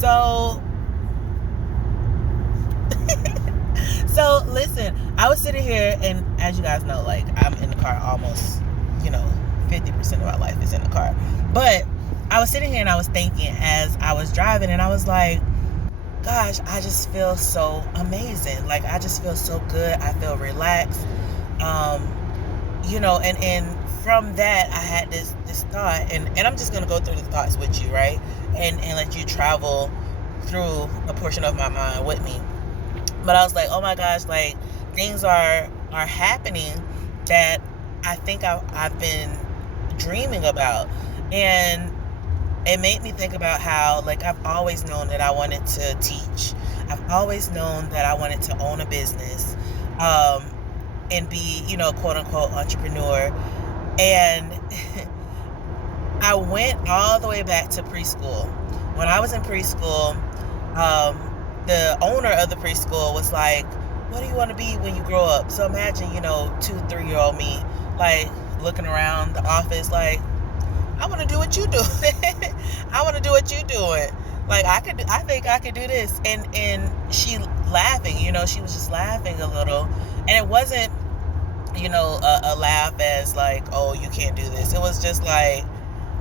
So, so listen, I was sitting here, and as you guys know, like, I'm in the car almost, 50% of my life is in the car. But I was sitting here and I was thinking as I was driving, and I was like, gosh, I just feel so amazing. Like, I just feel so good. I feel relaxed. Um, and from that, I had this thought, and I'm just gonna go through the thoughts with you, right? And let you travel through a portion of my mind with me. But I was like, oh my gosh, like, things are happening that I think I've been dreaming about. And it made me think about how, like, I've always known that I wanted to teach. I've always known that I wanted to own a business, um, and be, quote unquote entrepreneur. And I went all the way back to preschool. When I was in preschool, um, the owner of the preschool was like, what do you want to be when you grow up? So imagine, 2, 3-year-old me, like, looking around the office, like, I want to do what you do. I want to do what you doing. Like, I think I could do this. And she laughing, she was just laughing a little. And it wasn't, a laugh as like, oh, you can't do this. It was just like,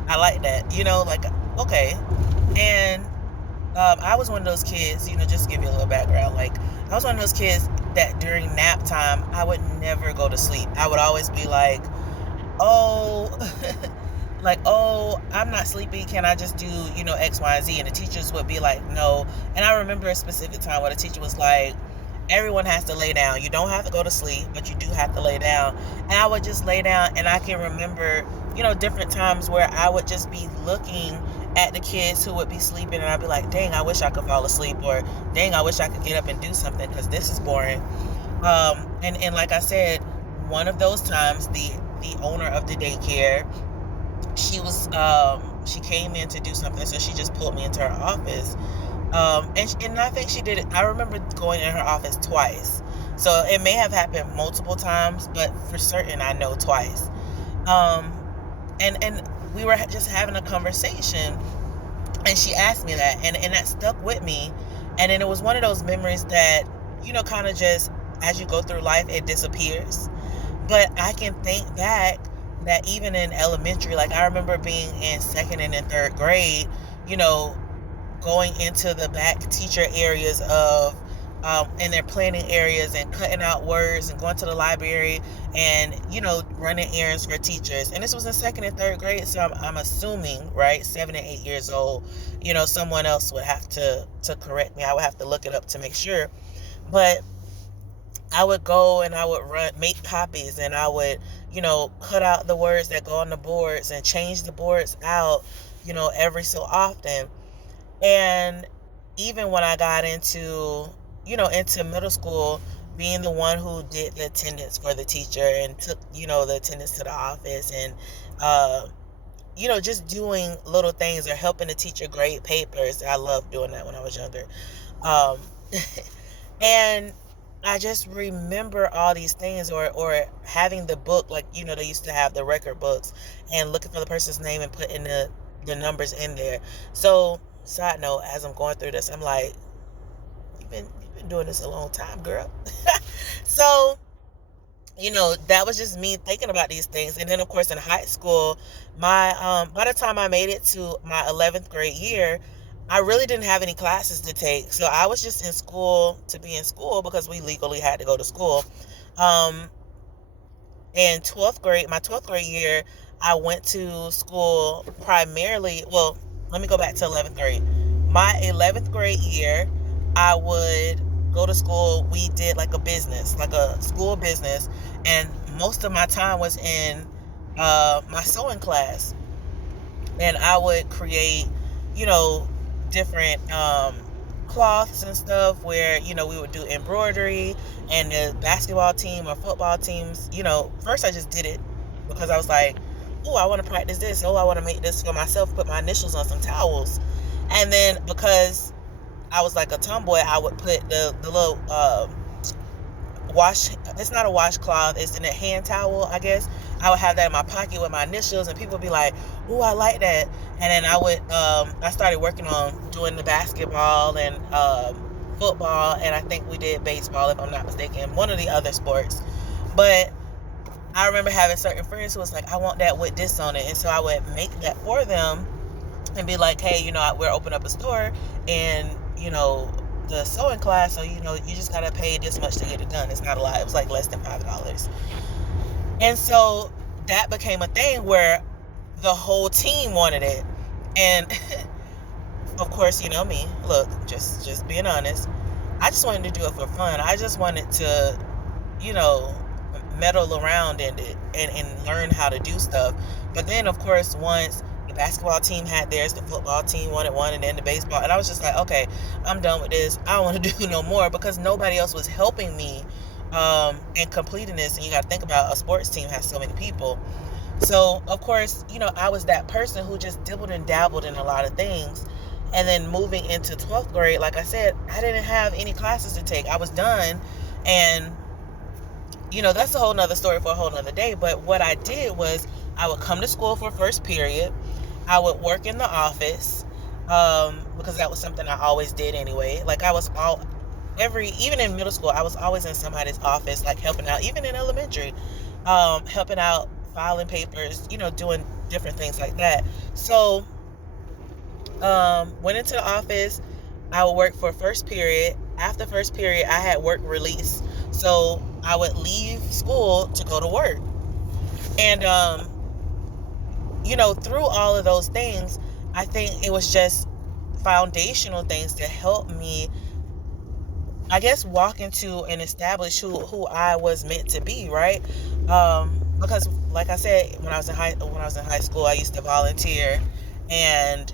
I like that, like, okay. And I was one of those kids, just to give you a little background. Like, I was one of those kids that during nap time, I would never go to sleep. I would always be like, oh, like, oh, I'm not sleepy. Can I just do, X, Y, and Z? And the teachers would be like, no. And I remember a specific time where the teacher was like, everyone has to lay down. You don't have to go to sleep, but you do have to lay down. And I would just lay down, and I can remember, different times where I would just be looking at the kids who would be sleeping, and I'd be like, dang, I wish I could fall asleep, or dang, I wish I could get up and do something because this is boring. And like I said, one of those times, the owner of the daycare, she came in to do something, so she just pulled me into her office. And I think she did it. I remember going in her office twice. So it may have happened multiple times, but for certain, I know twice. Um, and we were just having a conversation, and she asked me that, and that stuck with me. And then it was one of those memories that, kind of just, as you go through life, it disappears. But I can think back that even in elementary, like, I remember being in second and in third grade, you know, going into the back teacher areas of and their planning areas, and cutting out words, and going to the library, and running errands for teachers. And this was in second and third grade, so I'm assuming, right, 7 and 8 years old. Someone else would have to correct me. I would have to look it up to make sure. But I would go and I would make copies, and I would, cut out the words that go on the boards and change the boards out, every so often. And even when I got into middle school, being the one who did the attendance for the teacher, and took, the attendance to the office, and, just doing little things, or helping the teacher grade papers. I loved doing that when I was younger. Um, and I just remember all these things, or having the book, like, they used to have the record books, and looking for the person's name and putting the numbers in there. So, side note, as I'm going through this, I'm like, you've been doing this a long time, girl. So, that was just me thinking about these things. And then, of course, in high school, my by the time I made it to my 11th grade year, I really didn't have any classes to take. So I was just in school to be in school, because we legally had to go to school. Um, in 12th grade, my 12th grade year, I went to school primarily. Well, let me go back to 11th grade. My 11th grade year, I would go to school. We did like a business, like a school business. And most of my time was in my sewing class. And I would create, you know, different cloths and stuff, where, we would do embroidery. And the basketball team or football teams, first I just did it because I was like, oh, I want to practice this. Oh, I want to make this for myself, put my initials on some towels. And then, because I was like a tomboy, I would put the little it's not a washcloth, it's in a hand towel, I guess. I would have that in my pocket with my initials, and people would be like, "Ooh, I like that." And then I started working on doing the basketball and football, and I think we did baseball, if I'm not mistaken, one of the other sports. But I remember having certain friends who was like, "I want that with this on it," and so I would make that for them and be like, "Hey, we're opening up a store, and the sewing class, so you just gotta pay this much to get it done. It's not a lot. It was like less than $5." And so that became a thing where the whole team wanted it. And of course, you know me, look, just being honest, I just wanted to do it for fun. I just wanted to, you know, meddle around in it and learn how to do stuff. But then, of course, once the basketball team had theirs, the football team wanted one, and then the baseball, and I was just like, okay, I'm done with this. I don't want to do no more, because nobody else was helping me in completing this. And you got to think about, a sports team has so many people. So, of course, I was that person who just dibbled and dabbled in a lot of things. And then moving into 12th grade, like I said, I didn't have any classes to take. I was done. And, that's a whole nother story for a whole nother day. But what I did was, I would come to school for first period. I would work in the office, because that was something I always did anyway. Like, even in middle school, I was always in somebody's office, like helping out, even in elementary, helping out, filing papers, doing different things like that. So, went into the office. I would work for first period. After first period, I had work release. So I would leave school to go to work. And, through all of those things, I think it was just foundational things to help me, I guess, walk into and establish who I was meant to be, right? Because, like I said, when I was in high school, I used to volunteer, and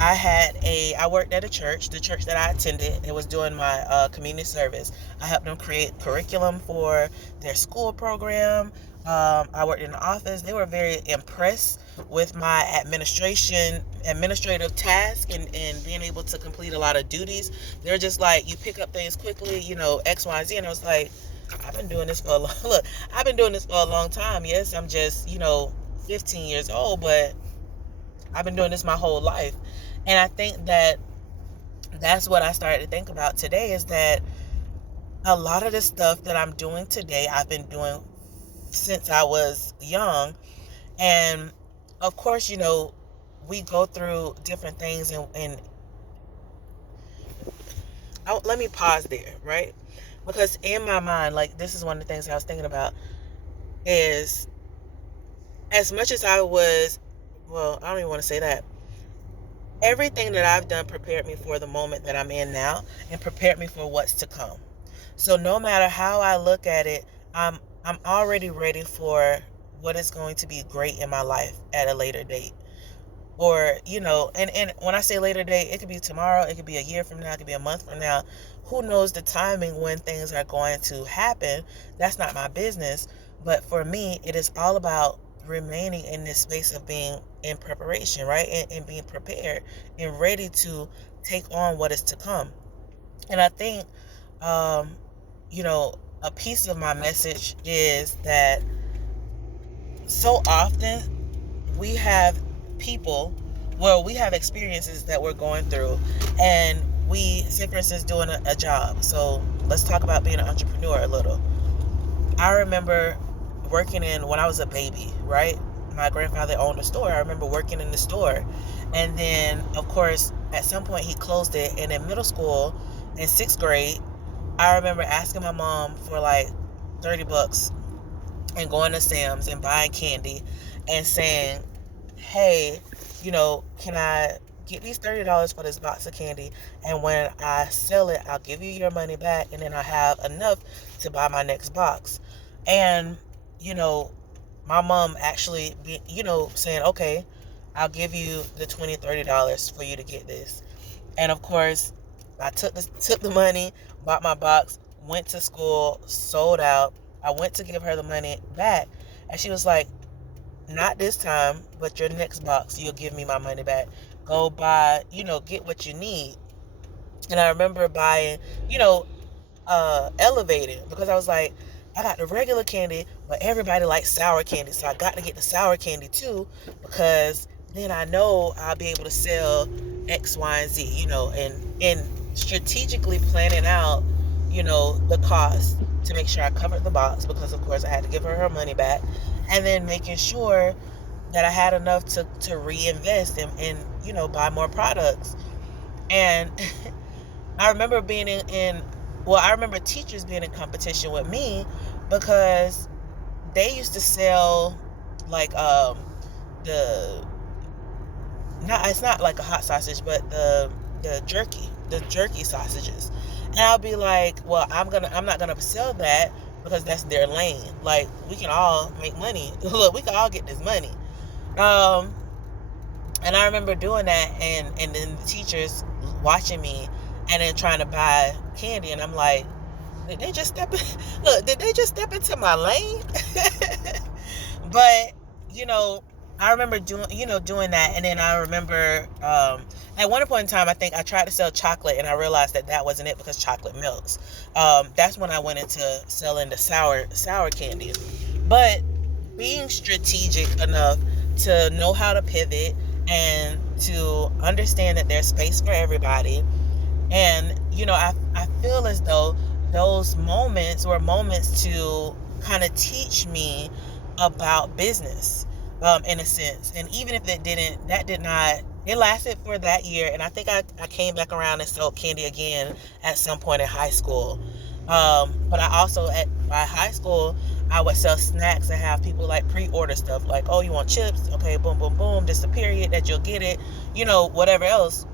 I worked at the church that I attended. It was doing my community service. I helped them create curriculum for their school program. I worked in the office. They were very impressed with my administrative task and being able to complete a lot of duties. They're just like, you pick up things quickly, X, Y, Z. And I was like, I've been doing this for a long time. Yes, I'm just, 15 years old, but I've been doing this my whole life. And I think that's what I started to think about today, is that a lot of the stuff that I'm doing today, I've been doing since I was young. And of course, we go through different things, and let me pause there, right? Because in my mind, like, this is one of the things I was thinking about, is, as much as I don't even want to say that, everything that I've done prepared me for the moment that I'm in now, and prepared me for what's to come. So no matter how I look at it, I'm already ready for what is going to be great in my life at a later date. Or, and when I say later date, it could be tomorrow, it could be a year from now, it could be a month from now. Who knows the timing when things are going to happen? That's not my business. But for me, it is all about remaining in this space of being in preparation, right? And being prepared and ready to take on what is to come. And I think, a piece of my message is that so often we have experiences that we're going through, and we, say for instance, doing a job. So let's talk about being an entrepreneur a little. I remember working when I was a baby, right? My grandfather owned a store. I remember working in the store. And then, of course, at some point he closed it. And in middle school, in 6th grade, I remember asking my mom for like $30 and going to Sam's and buying candy and saying, hey, can I get these $30 for this box of candy? And when I sell it, I'll give you your money back, and then I have enough to buy my next box. And, my mom actually, saying, okay, I'll give you the $20, $30 for you to get this. And of course, I took the money, bought my box, went to school, sold out. I went to give her the money back, and she was like, not this time, but your next box, you'll give me my money back. Go buy, get what you need. And I remember buying, elevated, because I was like, I got the regular candy, but everybody likes sour candy, so I got to get the sour candy too, because then I know I'll be able to sell X, Y, and Z, and strategically planning out, the cost to make sure I covered the box, because of course I had to give her money back, and then making sure that I had enough to reinvest and buy more products. And I remember being I remember teachers being in competition with me, because they used to sell like the not it's not like a hot sausage, but the jerky sausages. And I'll be like, well, I'm not gonna sell that, because that's their lane. Like, we can all make money. Look, we can all get this money. Um, and I remember doing that, and then the teachers watching me, and then trying to buy candy, and I'm like, did they just step in? Look, did they just step into my lane? But you know, I remember doing that, and then I remember at one point in time, I think I tried to sell chocolate, and I realized that wasn't it, because chocolate melts. That's when I went into selling the sour candy. But being strategic enough to know how to pivot and to understand that there's space for everybody. And I feel as though those moments were moments to kind of teach me about business, in a sense. And even if that did not, it lasted for that year. And I think I came back around and sold candy again at some point in high school. But I also, by high school, I would sell snacks and have people like pre-order stuff, like, oh, you want chips? Okay, boom, boom, boom. This is the period that you'll get it. Whatever else.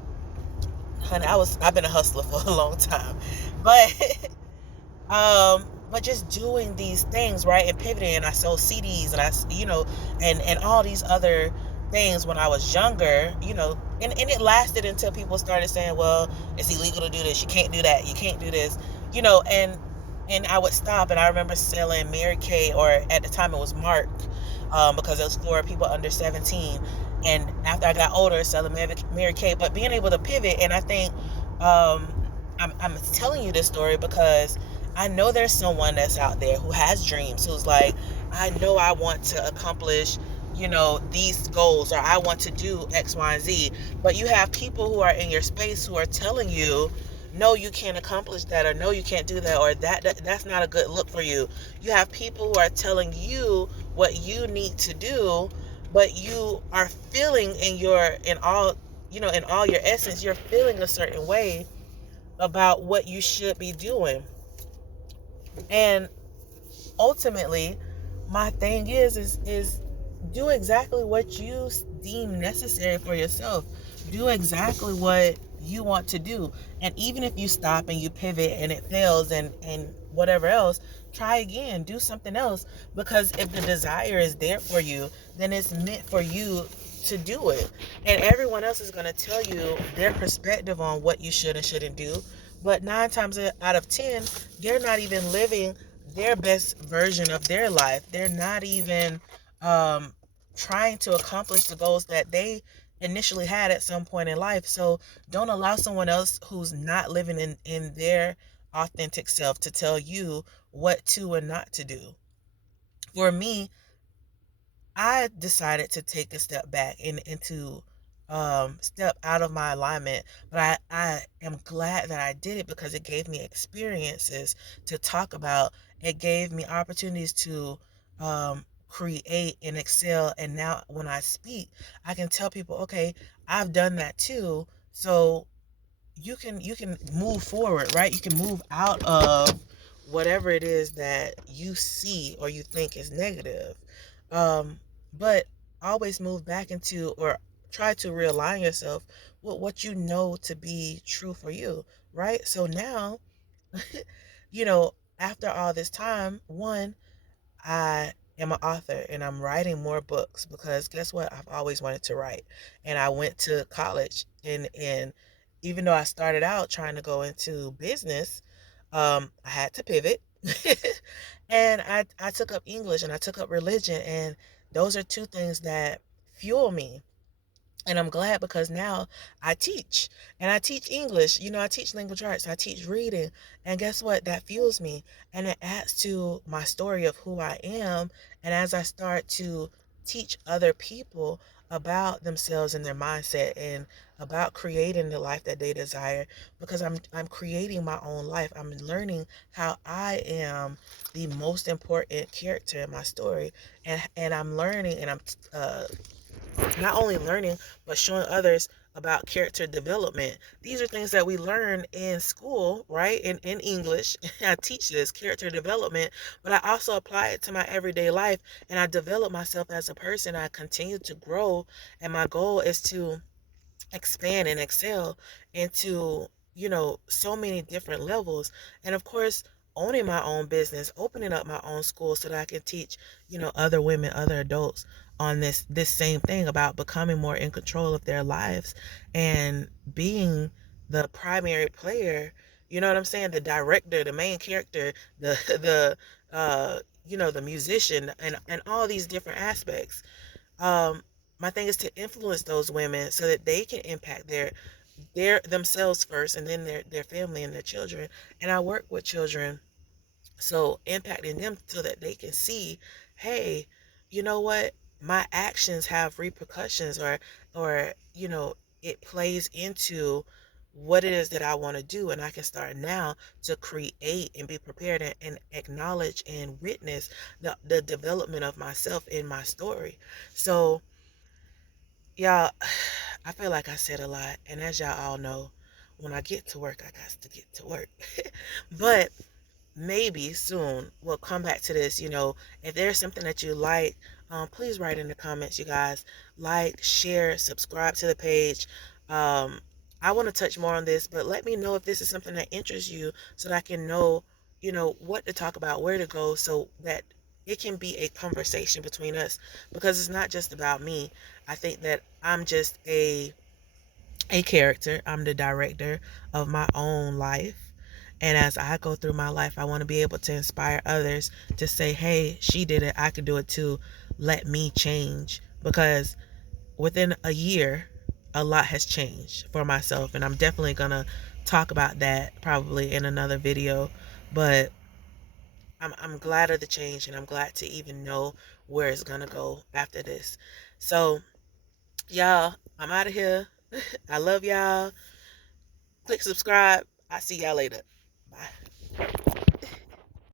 Honey, I've been a hustler for a long time, but but just doing these things, right, and pivoting. And I sold CDs, and and all these other things when I was younger, and it lasted until people started saying, well, it's illegal to do this, you can't do that, you can't do this, and I would stop. And I remember selling Mary Kay, or at the time it was Mark, because it was for people under 17. And after I got older, selling Mary Kay, but being able to pivot. And I think I'm telling you this story because I know there's someone that's out there who has dreams, who's like, I know I want to accomplish, these goals, or I want to do X, Y, and Z. But you have people who are in your space who are telling you, no, you can't accomplish that, or no, you can't do that, or that's not a good look for you. You have people who are telling you what you need to do, but you are feeling in all your essence, you're feeling a certain way about what you should be doing. And ultimately, my thing is do exactly what you deem necessary for yourself. Do exactly what you want to do. And even if you stop and you pivot and it fails, and whatever else, try again, do something else. Because if the desire is there for you, then it's meant for you to do it. And everyone else is going to tell you their perspective on what you should and shouldn't do. But 9 times out of 10, they're not even living their best version of their life. They're not even trying to accomplish the goals that they initially had at some point in life. So don't allow someone else who's not living in their authentic self to tell you what to and not to do. For me, I decided to take a step back and to step out of my alignment. But I am glad that I did it, because it gave me experiences to talk about. It gave me opportunities to create and excel. And now when I speak, I can tell people, okay, I've done that too. So you can move forward, right? You can move out of whatever it is that you see or you think is negative. But always move back into, or try to realign yourself with what you know to be true for you, right? So now, after all this time, one, I am an author, and I'm writing more books, because guess what? I've always wanted to write. And I went to college, and even though I started out trying to go into business, I had to pivot. And I took up English, and I took up religion, and those are two things that fuel me. And I'm glad because now I teach, and I teach English. I teach language arts, I teach reading. And guess what? That fuels me, and it adds to my story of who I am. And as I start to teach other people about themselves and their mindset and about creating the life that they desire, because I'm creating my own life. I'm learning how I am the most important character in my story, and I'm learning, and I'm not only learning, but showing others about character development. These are things that we learn in school, right? In English, I teach this character development, but I also apply it to my everyday life, and I develop myself as a person. I continue to grow, and my goal is to expand and excel into, so many different levels. And of course, owning my own business, opening up my own school so that I can teach, other women, other adults on this same thing about becoming more in control of their lives and being the primary player. You know what I'm saying? The director, the main character, the the the musician, and all these different aspects. um my thing is to influence those women so that they can impact their themselves first, and then their family and their children. And I work with children, so impacting them so that they can see, hey, you know what, my actions have repercussions, or it plays into what it is that I want to do, and I can start now to create and be prepared, and acknowledge and witness the development of myself in my story. So y'all, I feel like I said a lot, and as y'all all know, when I get to work, I got to get to work. But maybe soon we'll come back to this. If there's something that you like, please write in the comments, you guys. Like, share, subscribe to the page. um I want to touch more on this, but let me know if this is something that interests you, so that I can know, what to talk about, where to go, so that it can be a conversation between us, because it's not just about me. I think that I'm just a character. I'm the director of my own life. And as I go through my life, I want to be able to inspire others to say, hey, she did it, I could do it too. Let me change. Because within a year, a lot has changed for myself. And I'm definitely going to talk about that probably in another video. But I'm glad of the change, and I'm glad to even know where it's going to go after this. So, y'all, I'm out of here. I love y'all. Click subscribe. I'll see y'all later. Bye.